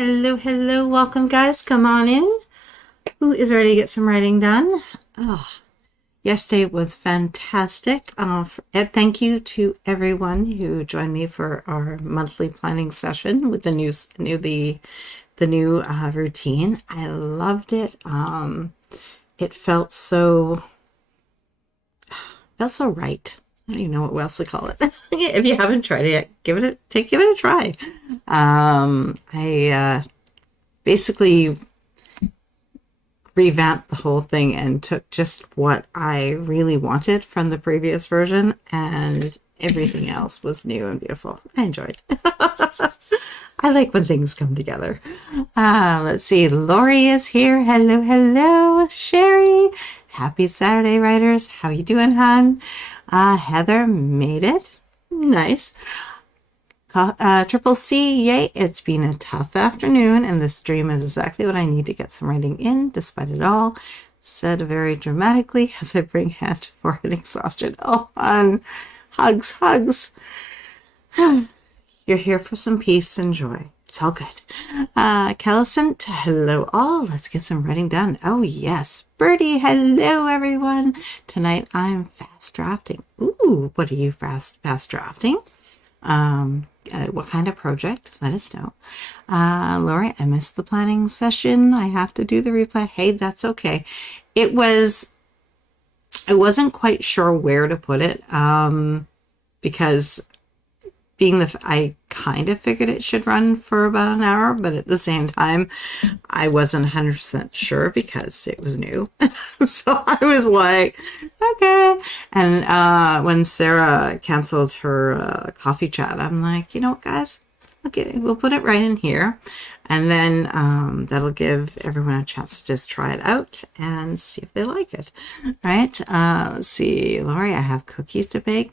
Hello, hello. Welcome, guys. Come on in. Who is ready to get some writing done? Oh, yesterday was fantastic. And thank you to everyone who joined me for our monthly planning session with the new routine. I loved it. It felt so right. I don't even know what else to call it. If you haven't tried it yet, give it a try. I basically revamped the whole thing and took just what I really wanted from the previous version, and everything else was new and beautiful. I enjoyed. I like when things come together. Let's see. Lori is here. Hello, hello. Sherry. Happy Saturday, writers. How you doing, hon? Heather made it. Nice. Triple C, yay. It's been a tough afternoon, and this stream is exactly what I need to get some writing in, despite it all. Said very dramatically as I bring hand to forehead exhaustion. Oh, hon. Hugs, hugs. You're here for some peace and joy. It's all good. Kellicent, hello all. Let's get some writing done. Oh, yes. Birdie, hello, everyone. Tonight I'm fast drafting. Ooh, what are you fast drafting? What kind of project? Let us know. Lori, I missed the planning session. I have to do the replay. Hey, that's okay. I wasn't quite sure where to put it, because I kind of figured it should run for about an hour, but at the same time, I wasn't 100% sure because it was new. So I was like, okay. And when Sarah canceled her coffee chat, I'm like, you know what, guys? Okay, we'll put it right in here. And then that'll give everyone a chance to just try it out and see if they like it. Right? Let's see. Lori, I have cookies to bake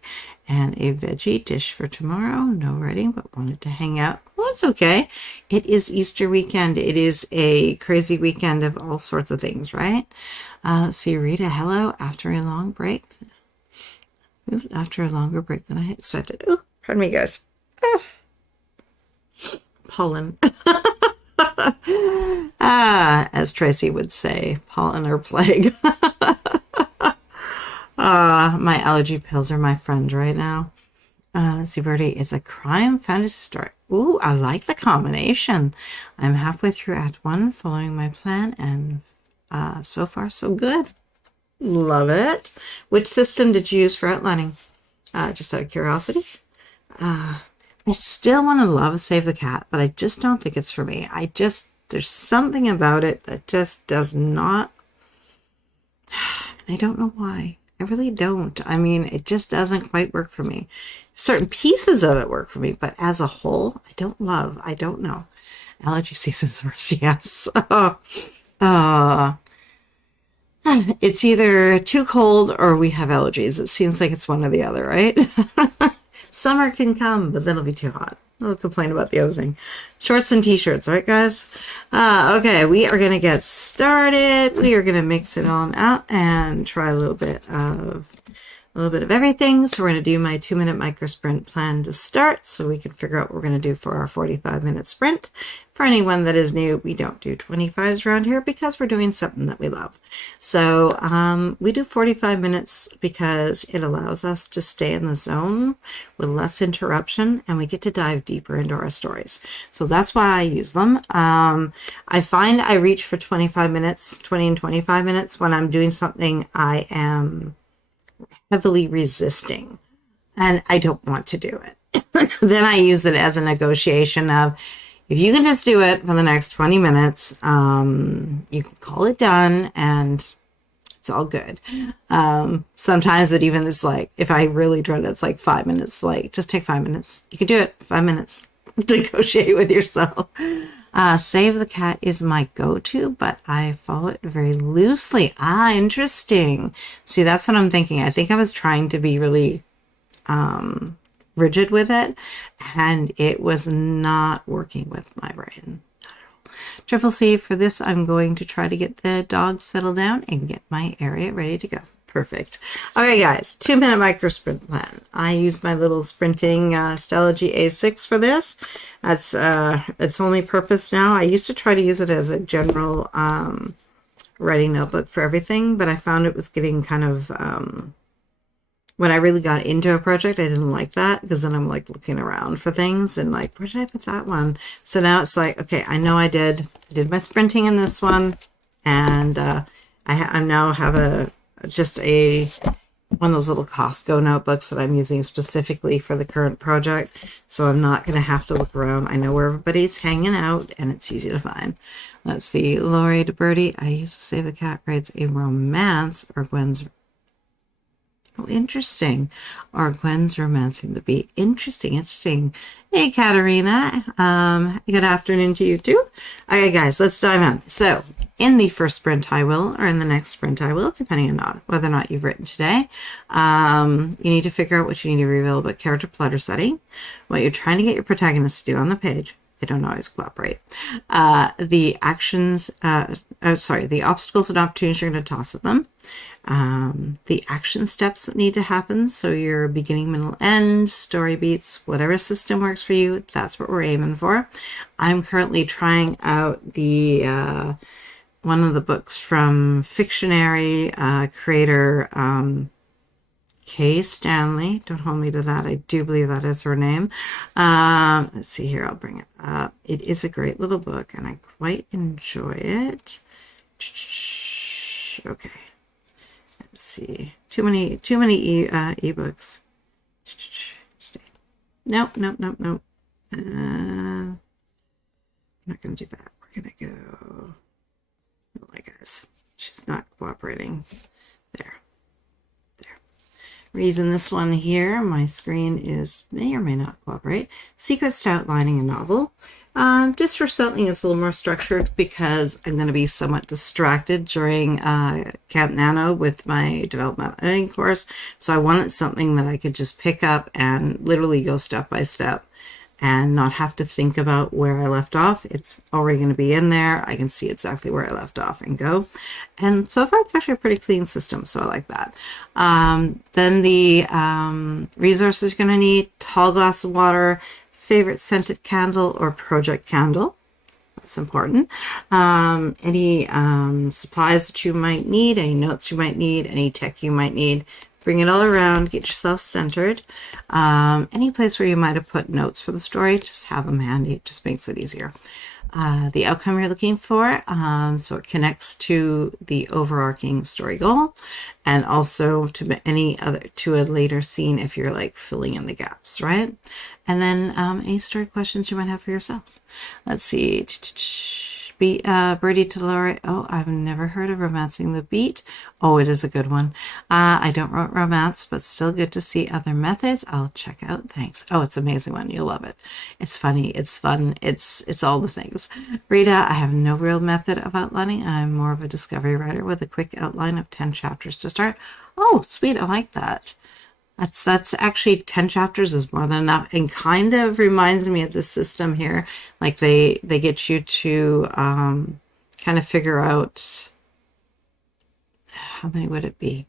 and a veggie dish for tomorrow. No writing, but wanted to hang out. Well, that's okay. It is Easter weekend. It is a crazy weekend of all sorts of things, right? Let's see. Rita, hello. After a long break. Ooh, after a longer break than I expected. Oh, pardon me, guys. Pollen. As Tracy would say, pollen or plague. My allergy pills are my friend right now. Let's see, Birdie. It's a crime fantasy story. Ooh, I like the combination. I'm halfway through Act 1, following my plan, and so far, so good. Love it. Which system did you use for outlining? Just out of curiosity. I still want to love Save the Cat, but I just don't think it's for me. There's something about it that just does not, I don't know why. I really don't. I mean, it just doesn't quite work for me. Certain pieces of it work for me, but as a whole, I don't know. Allergy season's worse, yes. It's either too cold or we have allergies. It seems like it's one or the other, right? Summer can come, but then it'll be too hot. I'll complain about the other thing. Shorts and t-shirts, right, guys? Okay, we are going to get started. We are going to mix it on out and try a little bit of everything. So we're going to do my 2-minute micro sprint plan to start so we can figure out what we're going to do for our 45-minute sprint. For anyone that is new, we don't do 25s around here because we're doing something that we love. So we do 45 minutes because it allows us to stay in the zone with less interruption, and we get to dive deeper into our stories. So that's why I use them. I find I reach for 20 and 25 minutes when I'm doing something I am heavily resisting and I don't want to do it. Then I use it as a negotiation of, if you can just do it for the next 20 minutes, you can call it done and it's all good. Sometimes it even is like, if I really dread it, it's like 5 minutes, like just take 5 minutes. You can do it, 5 minutes. Negotiate with yourself. Save the Cat is my go-to, but I follow it very loosely. Interesting. See, that's what I'm thinking. I think I was trying to be really rigid with it, and it was not working with my brain. Triple C, for this, I'm going to try to get the dog settled down and get my area ready to go. Perfect. Okay, guys, 2-minute micro sprint plan. I used my little sprinting Stella A6 for this. That's its only purpose now. I used to try to use it as a general writing notebook for everything, but I found it was getting kind of when I really got into a project, I didn't like that because then I'm like looking around for things and like, where did I put that one? So now it's like, okay, I know I did my sprinting in this one, and I now have just one of those little Costco notebooks that I'm using specifically for the current project. So I'm not going to have to look around. I know where everybody's hanging out and it's easy to find. Let's see. Lori to Birdie. I used to say the cat writes a romance or Gwen's. Oh, interesting. Or Gwen's romancing the bee. Interesting. Hey, Katerina. Good afternoon to you too. Okay, guys, let's dive in. So, in the first sprint I will, or in the next sprint I will, depending on whether or not you've written today, you need to figure out what you need to reveal about character plot or setting, what you're trying to get your protagonist to do on the page. They don't always cooperate. The actions, the obstacles and opportunities you're going to toss at them. The action steps that need to happen. So your beginning, middle, end, story beats, whatever system works for you, that's what we're aiming for. I'm currently trying out the one of the books from Fictionary creator Kay Stanley. Don't hold me to that. I do believe that is her name. Let's see here. I'll bring it up. It is a great little book, and I quite enjoy it. Okay. Let's see. Too many ebooks. Stay. Nope. I'm not going to do that. We're going to go. Oh my guys. She's not cooperating. There. We're using this one here. My screen may or may not cooperate. Secrets to Outlining a Novel. Just for something that's a little more structured because I'm going to be somewhat distracted during Camp Nano with my development editing course. So I wanted something that I could just pick up and literally go step by step and not have to think about where I left off. It's already going to be in there. I can see exactly where I left off and go. And so far, it's actually a pretty clean system, so I like that. Then the resources you're going to need: tall glass of water, favorite scented candle or project candle. That's important. Any supplies that you might need, any notes you might need, any tech you might need. Bring it all around, get yourself centered. Any place where you might have put notes for the story, just have them handy. It just makes it easier. The outcome you're looking for, so it connects to the overarching story goal, and also to a later scene if you're like filling in the gaps, right? And then any story questions you might have for yourself. Let's see. Birdie to Laura. Oh, I've never heard of Romancing the Beat. Oh, it is a good one. I don't write romance, but still good to see other methods. I'll check out. Thanks. Oh, it's an amazing one. You'll love it. It's funny. It's fun. It's all the things. Rita, I have no real method of outlining. I'm more of a discovery writer with a quick outline of 10 chapters to start. Oh, sweet. I like that. That's actually 10 chapters is more than enough, and kind of reminds me of this system here. Like they get you to kind of figure out how many would it be.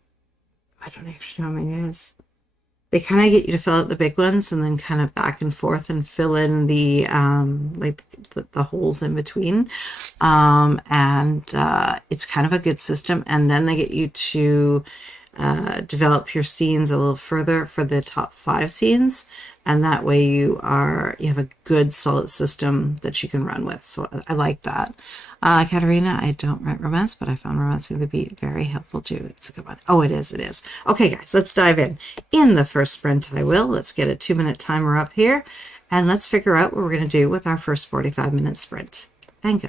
I don't actually know how many it is. They kind of get you to fill out the big ones and then kind of back and forth and fill in the the holes in between. It's kind of a good system. And then they get you to develop your scenes a little further for the top 5 scenes, and that way you have a good solid system that you can run with. So I like that. Katerina, I don't write romance, but I found Romancing the Beat very helpful too. It's a good one. Oh, it is. Okay, guys, let's dive in. In the first sprint, let's get a 2-minute timer up here, and let's figure out what we're going to do with our first 45-minute sprint. And go.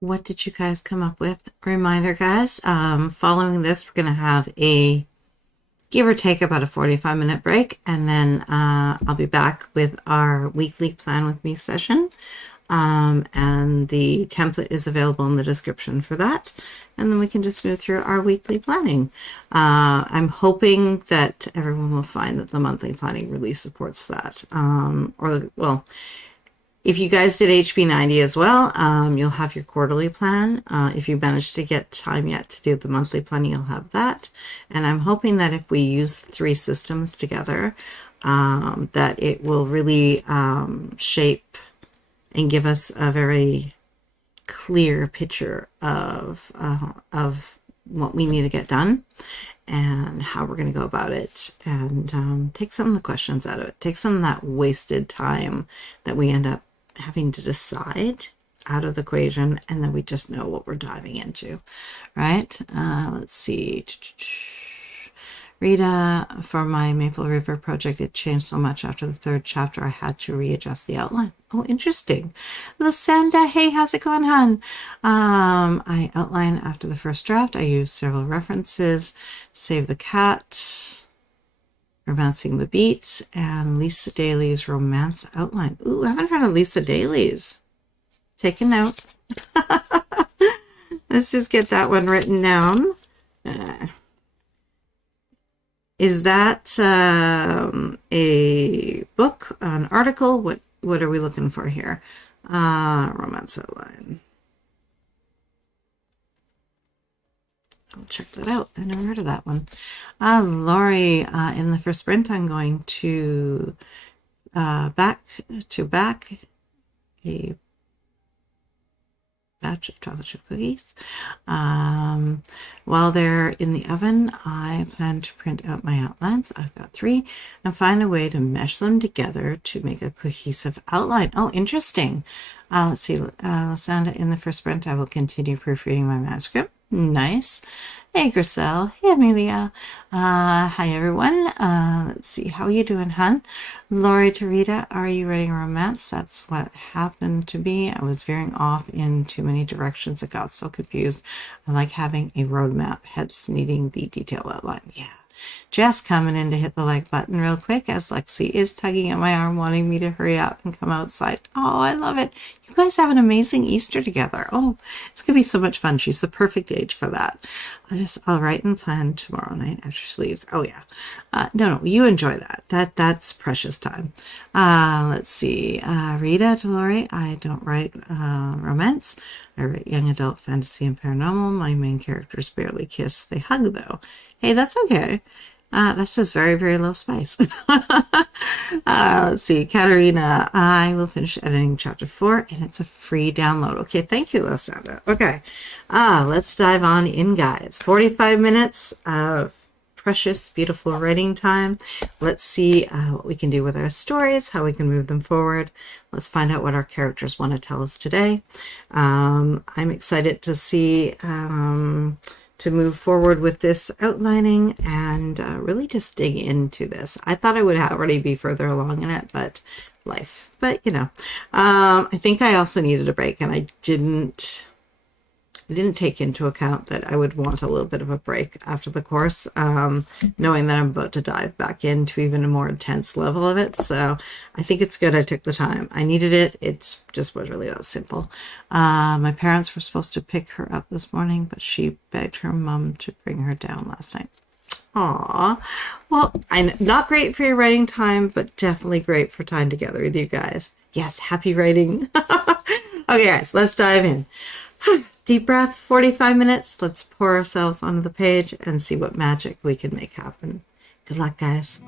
What did you guys come up with? Reminder, guys, following this, we're going to have a give or take about a 45-minute break, and then I'll be back with our weekly Plan With Me session. And the template is available in the description for that. And then we can just move through our weekly planning. I'm hoping that everyone will find that the monthly planning really supports that. Well, if you guys did HB90 as well, you'll have your quarterly plan. If you manage to get time yet to do the monthly planning, you'll have that. And I'm hoping that if we use the 3 systems together, that it will really shape and give us a very clear picture of what we need to get done and how we're going to go about it, and take some of the questions out of it, take some of that wasted time that we end up having to decide out of the equation, and then we just know what we're diving into, right? Let's see. Rita, for my Maple River project, it changed so much after the 3rd chapter, I had to readjust the outline. Oh, interesting. Lucinda, hey, how's it going, hon? I outline after the first draft. I use several references, Save the Cat, Romancing the Beat, and Lisa Daly's romance outline. Ooh, I haven't heard of Lisa Daly's. Take a note. Let's just get that one written down. Is that a book, an article? What are we looking for here? Romance outline. I'll check that out. I never heard of that one. Lori, in the first sprint, I'm going to back a batch of chocolate chip cookies. While they're in the oven, I plan to print out my outlines. I've got 3, and find a way to mesh them together to make a cohesive outline. Oh, interesting. Let's see. Lasanda, in the first sprint, I will continue proofreading my manuscript. Nice. Hey, Griselle. Hey, Amelia. Hi, everyone. Let's see. How are you doing, hon? Lori to Rita, are you writing a romance? That's what happened to me. I was veering off in too many directions. I got so confused. I like having a roadmap, hence needing the detailed outline. Yeah. Jess coming in to hit the like button real quick as Lexi is tugging at my arm, wanting me to hurry up and come outside. Oh, I love it. You guys have an amazing Easter together. Oh, it's going to be so much fun. She's the perfect age for that. I'll write and plan tomorrow night after she leaves. Oh, yeah. No, you enjoy that. That's precious time. Let's see. Rita to Lori, I don't write romance. I write young adult fantasy and paranormal. My main characters barely kiss. They hug, though. Hey, that's okay. That's just very, very low spice. Let's see. Katerina, I will finish editing chapter 4, and it's a free download. Okay, thank you, Lasanda. Okay, let's dive on in, guys. 45 minutes of precious, beautiful writing time. Let's see what we can do with our stories, how we can move them forward. Let's find out what our characters want to tell us today. I'm excited to see... to move forward with this outlining and really just dig into this. I thought I would already be further along in it, but life. But, you know, I think I also needed a break, and I didn't take into account that I would want a little bit of a break after the course, knowing that I'm about to dive back into even a more intense level of it. So I think it's good I took the time. I needed it. It just was really that simple. My parents were supposed to pick her up this morning, but she begged her mom to bring her down last night. Aw. Well, I'm not great for your writing time, but definitely great for time together with you guys. Yes, happy writing. Okay, guys, let's dive in. Deep breath, 45 minutes. Let's pour ourselves onto the page and see what magic we can make happen. Good luck, guys.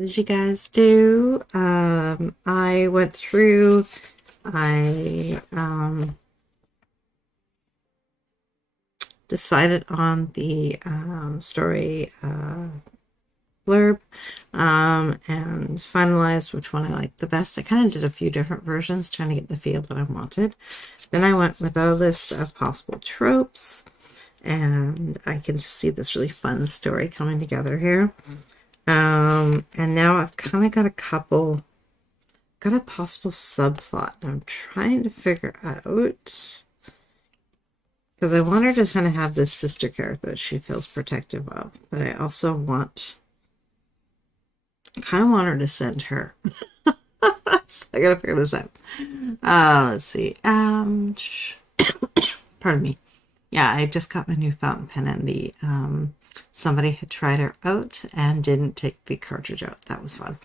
did you guys do? I went through, I decided on the story blurb and finalized which one I liked the best. I kind of did a few different versions trying to get the feel that I wanted. Then I went with a list of possible tropes, and I can just see this really fun story coming together here. And now I've kind of got a possible subplot, and I'm trying to figure out, because I want her to kind of have this sister character that she feels protective of, but I also kind of want her to send her. So I gotta figure this out. Let's see. Pardon me. Yeah, I just got my new fountain pen, and the somebody had tried her out and didn't take the cartridge out. That was fun.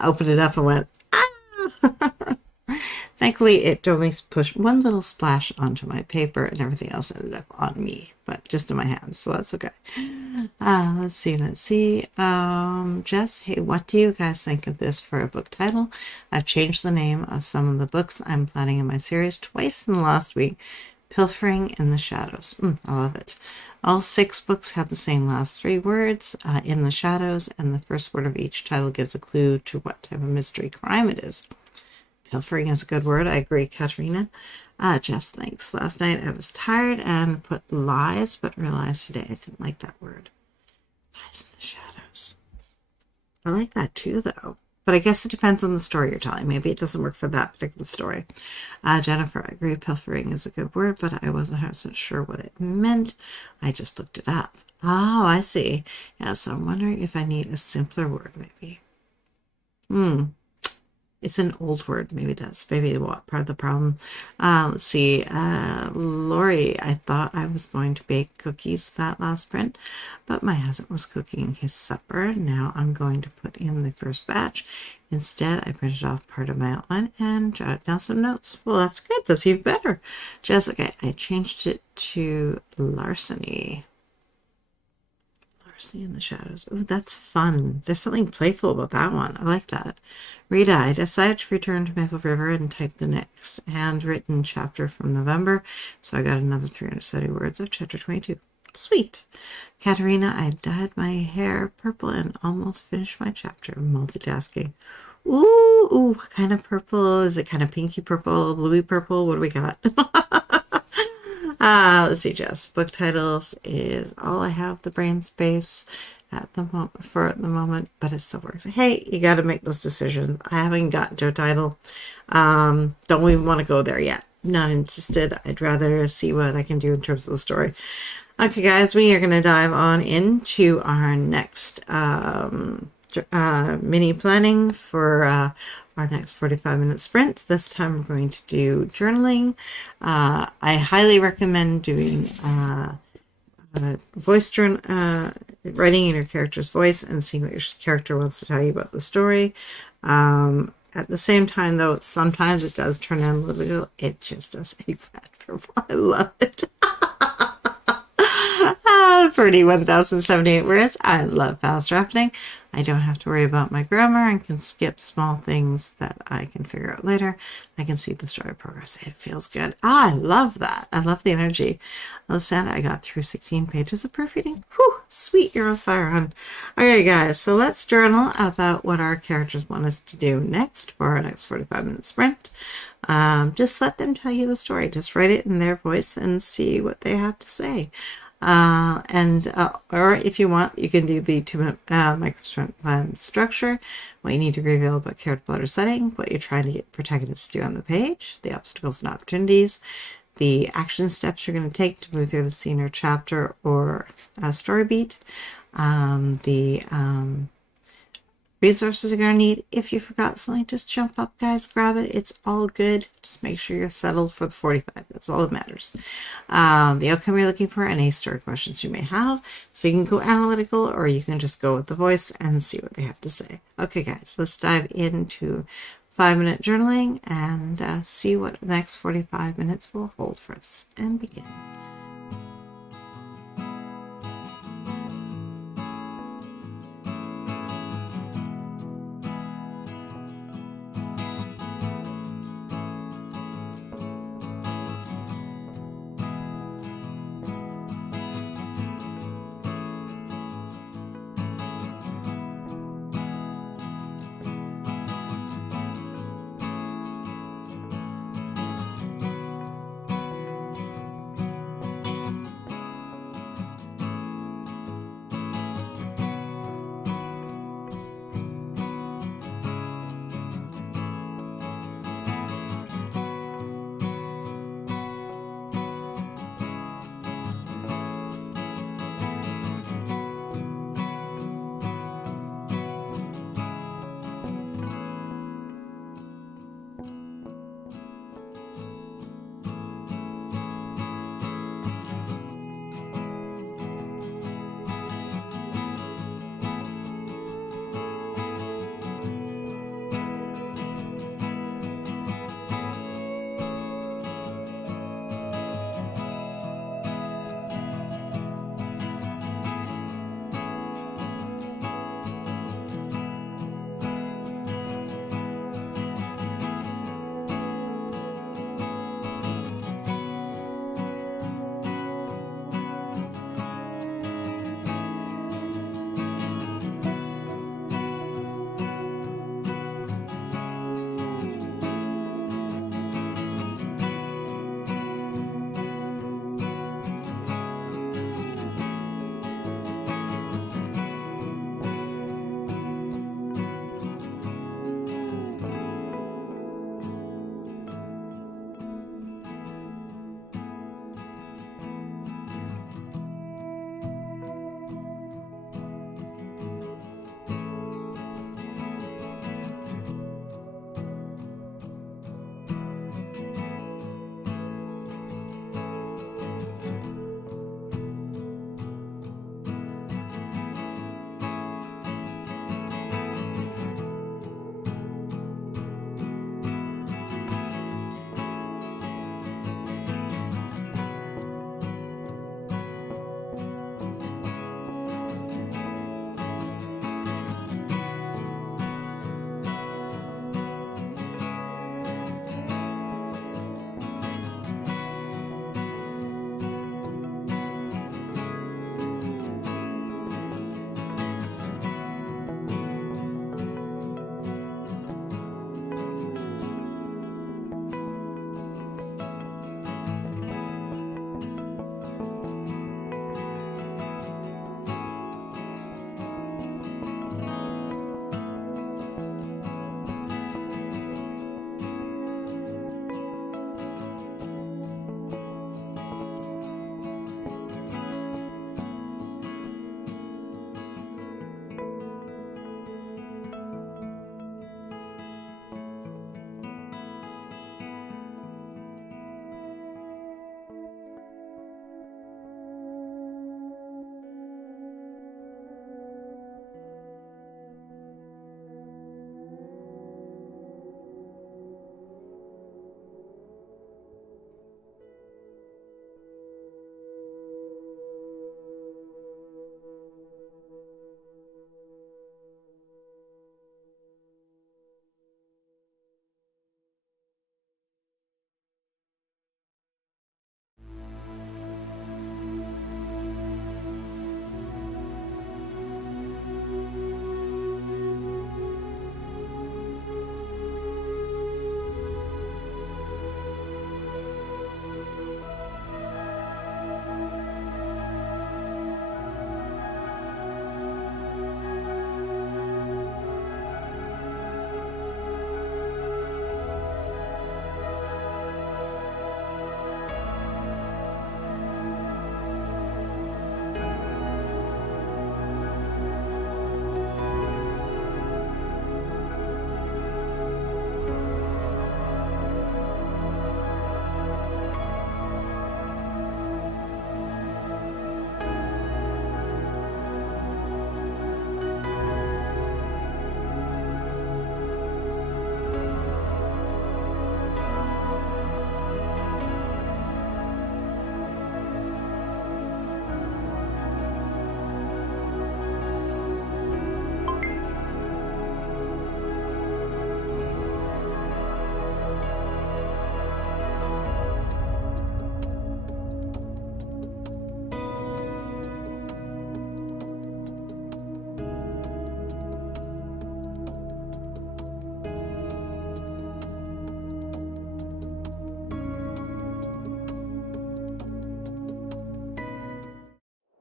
Opened it up and went, ah! Thankfully, it only pushed one little splash onto my paper, and everything else ended up on me, but just in my hands, so that's okay. Let's see. Jess, hey, what do you guys think of this for a book title? I've changed the name of some of the books I'm planning in my series twice in the last week. Pilfering in the Shadows. I love it. All 6 books have the same last 3 words, in the shadows, and the first word of each title gives a clue to what type of mystery crime it is. Pilfering is a good word. I agree, Katerina. Jess, thanks. Last night I was tired and put lies, but realized today I didn't like that word. Lies in the shadows. I like that too, though. But I guess it depends on the story you're telling. Maybe it doesn't work for that particular story. Jennifer, I agree. Pilfering is a good word, but I wasn't 100% sure what it meant. I just looked it up. Oh, I see. Yeah, so I'm wondering if I need a simpler word, maybe. It's an old word. Maybe that's what part of the problem. Let's see. Lori, I thought I was going to bake cookies that last print, but my husband was cooking his supper. Now I'm going to put in the first batch. Instead, I printed off part of my outline and jotted down some notes. Well, that's good. That's even better. Jessica, I changed it to larceny. Larceny in the Shadows. Ooh, that's fun. There's something playful about that one. I like that. Rita, I decided to return to Maple River and type the next handwritten chapter from November, so I got another 370 words of chapter 22. Sweet. Katerina, I dyed my hair purple and almost finished my chapter. Multitasking. Ooh, what kind of purple? Is it kind of pinky purple, bluey purple? What do we got? Let's see, Jess. Book titles is all I have the brain space at the moment, but it still works. Hey, you got to make those decisions. I haven't gotten to a title. Don't even want to go there yet. Not interested. I'd rather see what I can do in terms of the story. Okay, guys, we are going to dive on into our next mini planning for our next 45-minute sprint. This time we're going to do journaling. I highly recommend doing voice journal, writing in your character's voice and seeing what your character wants to tell you about the story. At the same time, though, sometimes it does turn analytical. It just does exact purple. I love it. Pretty 1078 words. I love fast drafting. I don't have to worry about my grammar and can skip small things that I can figure out later. I can see the story progress. It feels good. I love that. I love the energy. Alessandra, I got through 16 pages of proofreading. Whew, sweet, you're on fire, hon. Okay, guys, so let's journal about what our characters want us to do next for our next 45-minute sprint. Just let them tell you the story. Just write it in their voice and see what they have to say. Or if you want, you can do the 2-minute micro plan structure. What you need to reveal about character letter setting, what you're trying to get protagonists to do on the page, the obstacles and opportunities, the action steps you're going to take to move through the scene or chapter or story beat, the resources you're going to need. If you forgot something, just jump up, guys, grab it. It's all good. Just make sure you're settled for the 45. That's all that matters. The outcome you're looking for, any story questions you may have. So you can go analytical or you can just go with the voice and see what they have to say. Okay, guys, let's dive into 5-minute journaling and see what the next 45 minutes will hold for us and begin.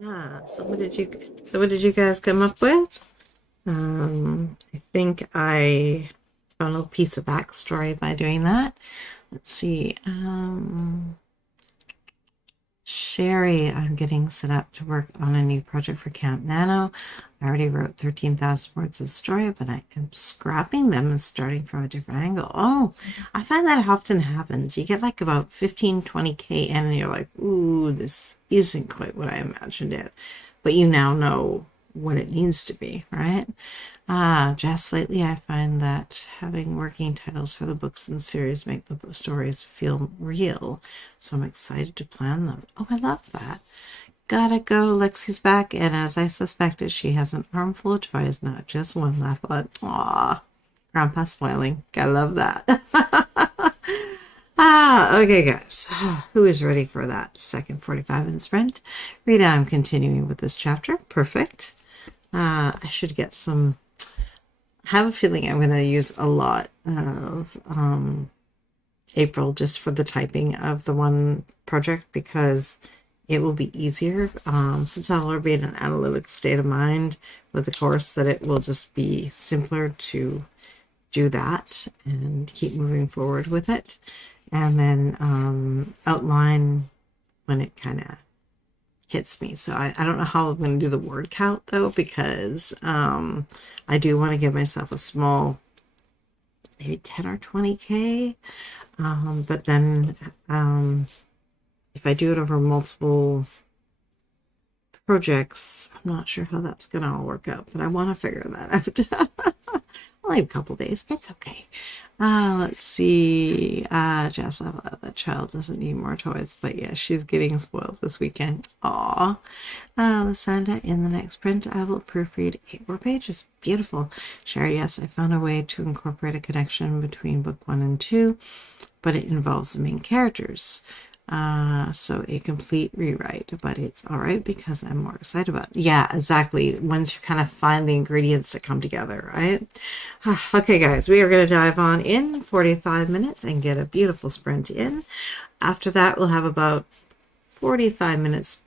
So what did you guys come up with? I think I found a little piece of backstory by doing that. Let's see. Sherry, I'm getting set up to work on a new project for Camp Nano. I already wrote 13,000 words of story, but I am scrapping them and starting from a different angle. Oh, I find that often happens. You get like about 15, 20K in and you're like, ooh, this isn't quite what I imagined it. But you now know what it needs to be, right? Just lately I find that having working titles for the books and series make the stories feel real. So I'm excited to plan them. Oh, I love that. Gotta go. Lexi's back, and as I suspected, she has an armful of toys, not just one left. Aw, Grandpa smiling. Gotta love that. Okay, guys. Who is ready for that second 45-minute sprint? Rita, I'm continuing with this chapter. Perfect. I should get some. I have a feeling I'm going to use a lot of April just for the typing of the one project because it will be easier since I'll already be in an analytic state of mind with the course that it will just be simpler to do that and keep moving forward with it and then outline when it kind of hits me. So I don't know how I'm going to do the word count though because I do want to give myself a small maybe 10 or 20K but then if I do it over multiple projects, I'm not sure how that's going to all work out, but I want to figure that out. Only a couple days. It's okay. Let's see. Jess, that child doesn't need more toys, but yeah, she's getting spoiled this weekend. Aw. Lysanda, in the next print, I will proofread 8 more pages. Beautiful. Sherry, yes, I found a way to incorporate a connection between book 1 and 2, but it involves the main characters. So a complete rewrite, but it's all right because I'm more excited about it. Yeah, exactly. Once you kind of find the ingredients that come together, right? Okay, guys, we are going to dive on in 45 minutes and get a beautiful sprint in. After that, we'll have about 45 minutes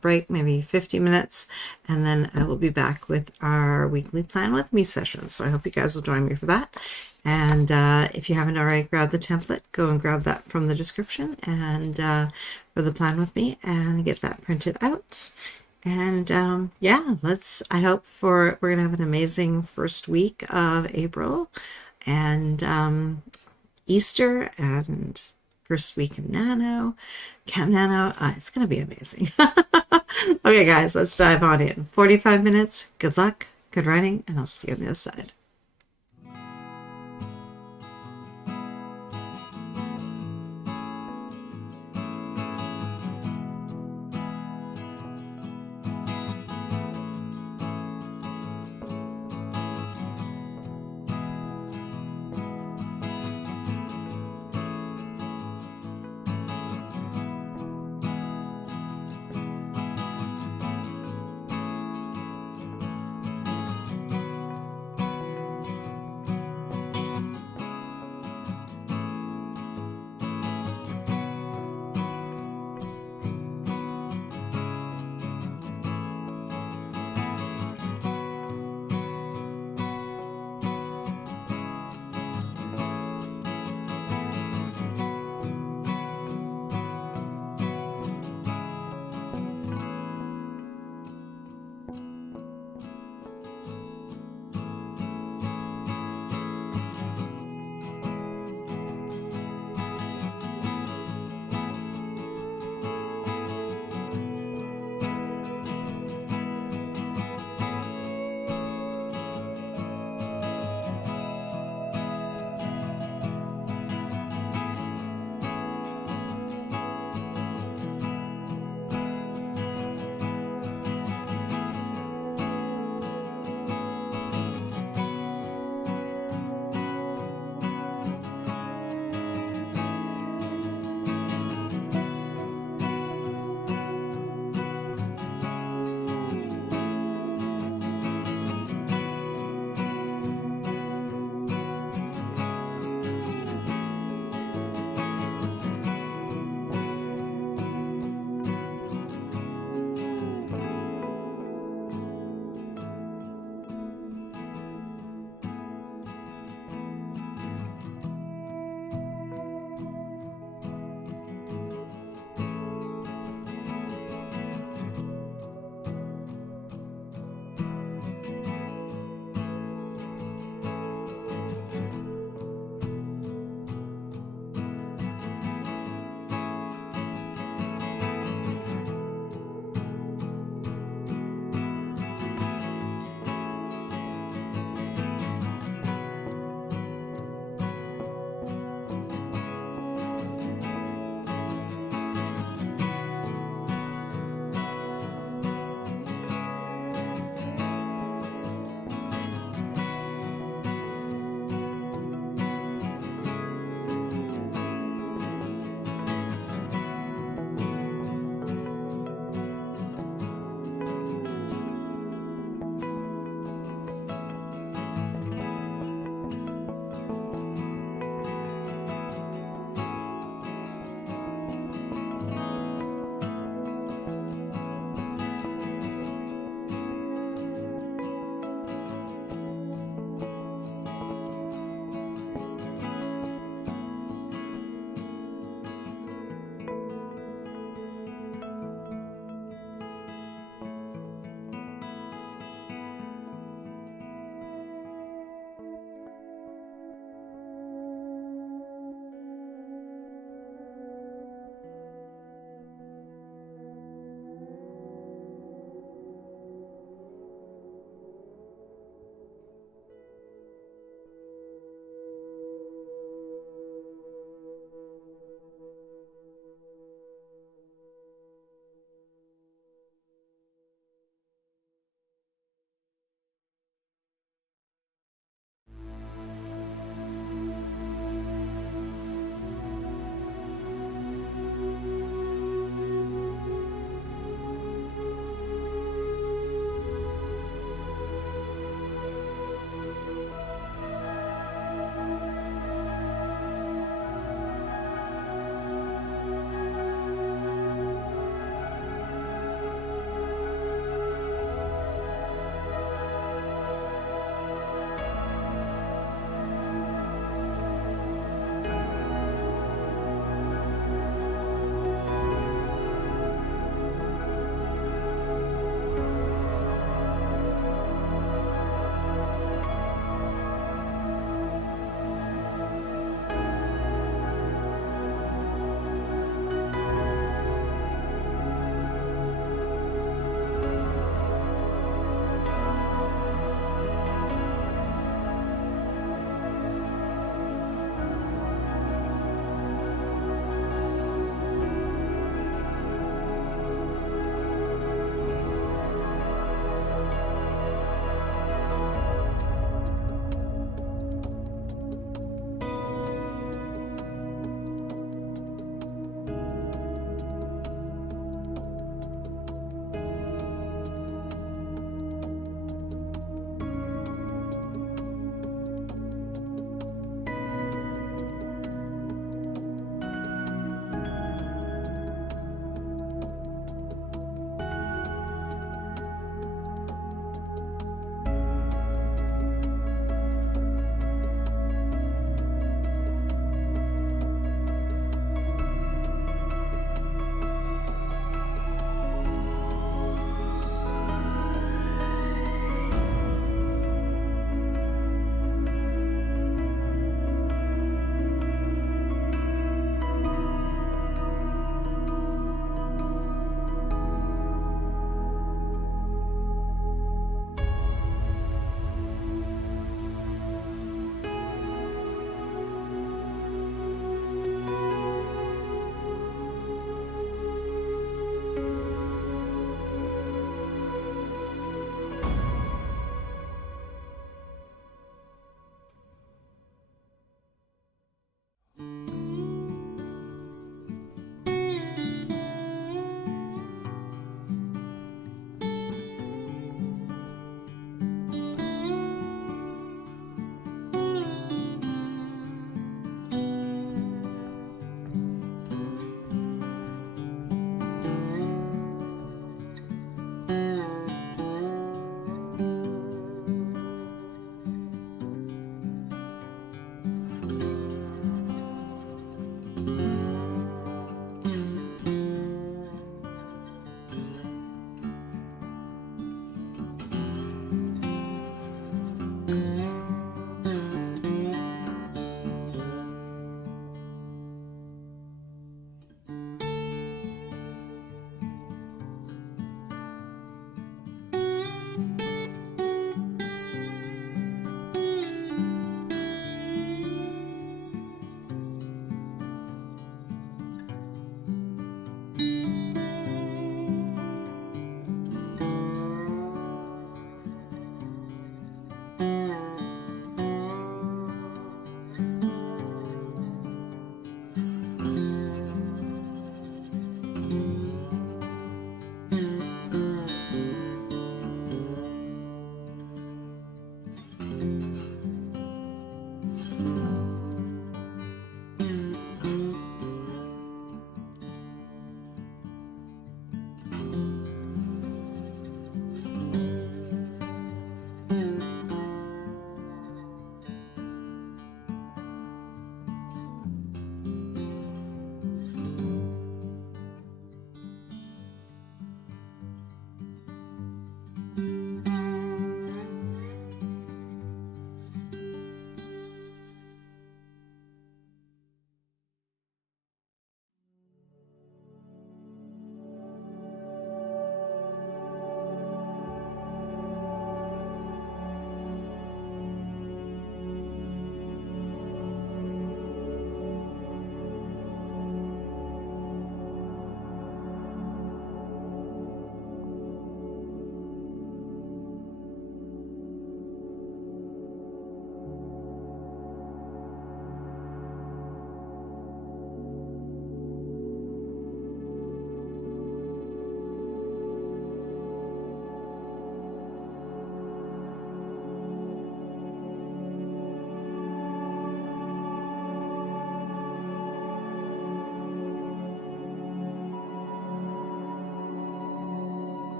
break, maybe 50 minutes, and then I will be back with our weekly Plan With Me session. So I hope you guys will join me for that. And if you haven't already grabbed the template, go and grab that from the description and for the Plan With Me and get that printed out. And yeah, we're going to have an amazing first week of April and Easter and first week of Camp Nano. It's going to be amazing. Okay, guys, let's dive on in. 45 minutes. Good luck, good writing, and I'll see you on the other side.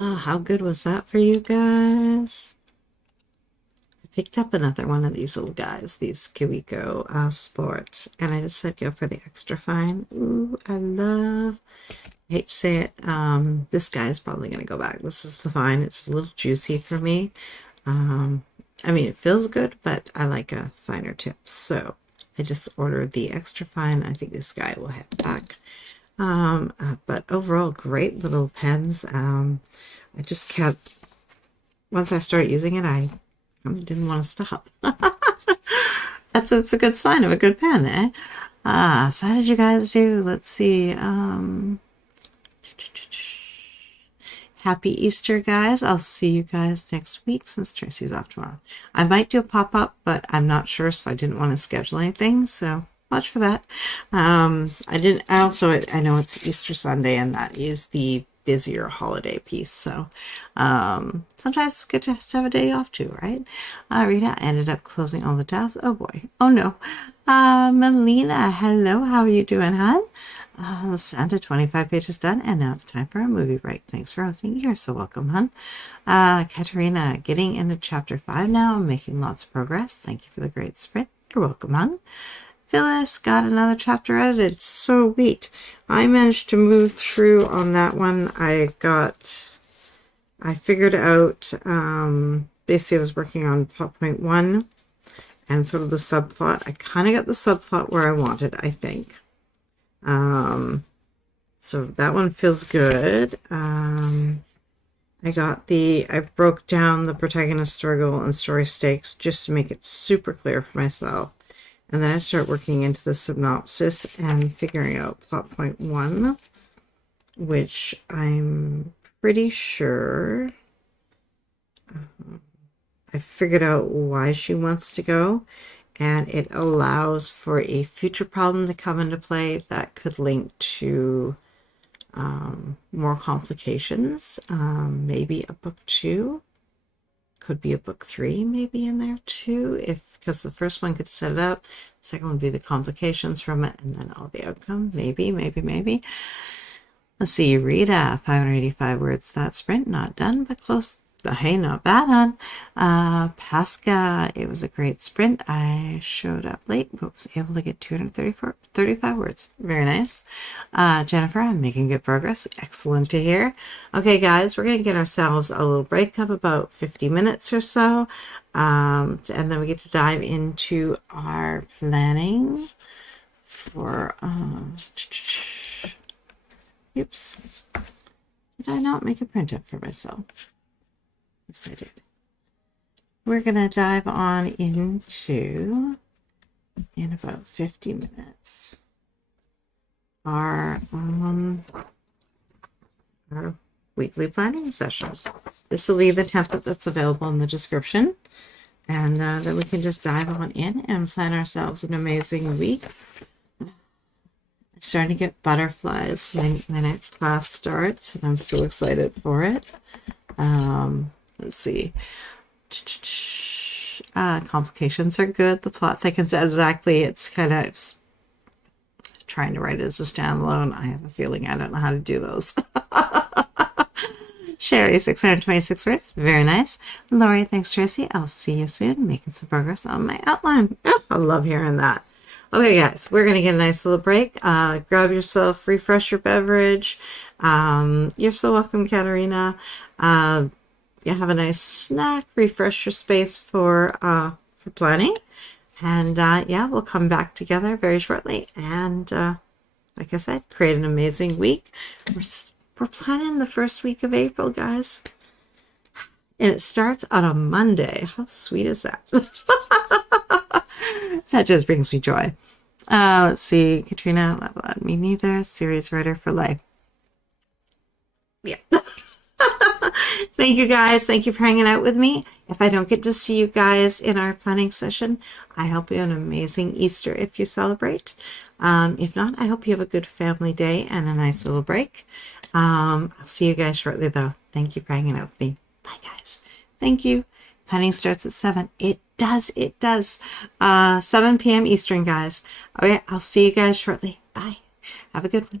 Oh, how good was that for you guys? I picked up another one of these little guys, these Kiwiko Sports, and I decided to go for the extra fine. Ooh, I hate to say it, this guy is probably going to go back. This is the fine. It's a little juicy for me. I mean, it feels good, but I like a finer tip. So I just ordered the extra fine. I think this guy will head back. But overall, great little pens. I just kept, once I started using it, I kind of didn't want to stop. That's a good sign of a good pen, eh? So how did you guys do? Let's see. Happy Easter, guys. I'll see you guys next week since Tracy's off tomorrow. I might do a pop-up, but I'm not sure, so I didn't want to schedule anything, so watch for that. I know it's Easter Sunday, and that is the busier holiday piece, so sometimes it's good just to have a day off too, right? Rita ended up closing all the tabs. Oh boy. Oh no. Melina, hello. How are you doing, hon? Santa, 25 pages done, and now it's time for a movie break. Thanks for hosting. You're so welcome, hon. Katerina, getting into chapter 5 now. I'm making lots of progress. Thank you for the great sprint. You're welcome, hon. Phyllis, got another chapter edited. So sweet. I managed to move through on that one. I figured out, basically I was working on plot point 1 and sort of the subplot. I kind of got the subplot where I wanted, I think. So that one feels good. I broke down the protagonist struggle and story stakes just to make it super clear for myself. And then I start working into the synopsis and figuring out plot point 1, which I'm pretty sure I figured out why she wants to go. And it allows for a future problem to come into play that could link to more complications. Maybe a book 2. Could be a book 3 maybe in there too, because the first one could set it up. The second one would be the complications from it, and then all the outcome. Maybe. Let's see, Rita, 585 words. That sprint, not done, but close. Hey, not bad, hon. Pasca, it was a great sprint. I showed up late, but was able to get 235 words. Very nice. Jennifer, I'm making good progress. Excellent to hear. Okay, guys, we're going to get ourselves a little break of about 50 minutes or so. And then we get to dive into our planning for... Oops. Did I not make a printout for myself? Yes, I did. We're going to dive on into, in about 50 minutes, our weekly planning session. This will be the template that's available in the description. And then we can just dive on in and plan ourselves an amazing week. I'm starting to get butterflies. My next class starts, and I'm so excited for it. Let's see. Complications are good. The plot thickens exactly. It's kind of trying to write it as a standalone. I have a feeling I don't know how to do those. Sherry, 626 words. Very nice. Lori, thanks, Tracy. I'll see you soon. Making some progress on my outline. Oh, I love hearing that. Okay, guys, we're going to get a nice little break. Grab yourself, refresh your beverage. You're so welcome, Katerina. You have a nice snack, refresh your space for planning, and yeah, we'll come back together very shortly. And like I said, create an amazing week. We're planning the first week of April, guys, and it starts on a Monday. How sweet is that? That just brings me joy. Let's see, Katrina, me neither. Series writer for life. Yeah. Thank you, guys. Thank you for hanging out with me. If I don't get to see you guys in our planning session, I hope you have an amazing Easter if you celebrate. If not, I hope you have a good family day and a nice little break. I'll see you guys shortly, though. Thank you for hanging out with me. Bye, guys. Thank you. Planning starts at 7. It does. 7 p.m. Eastern, guys. Okay, I'll see you guys shortly. Bye. Have a good one.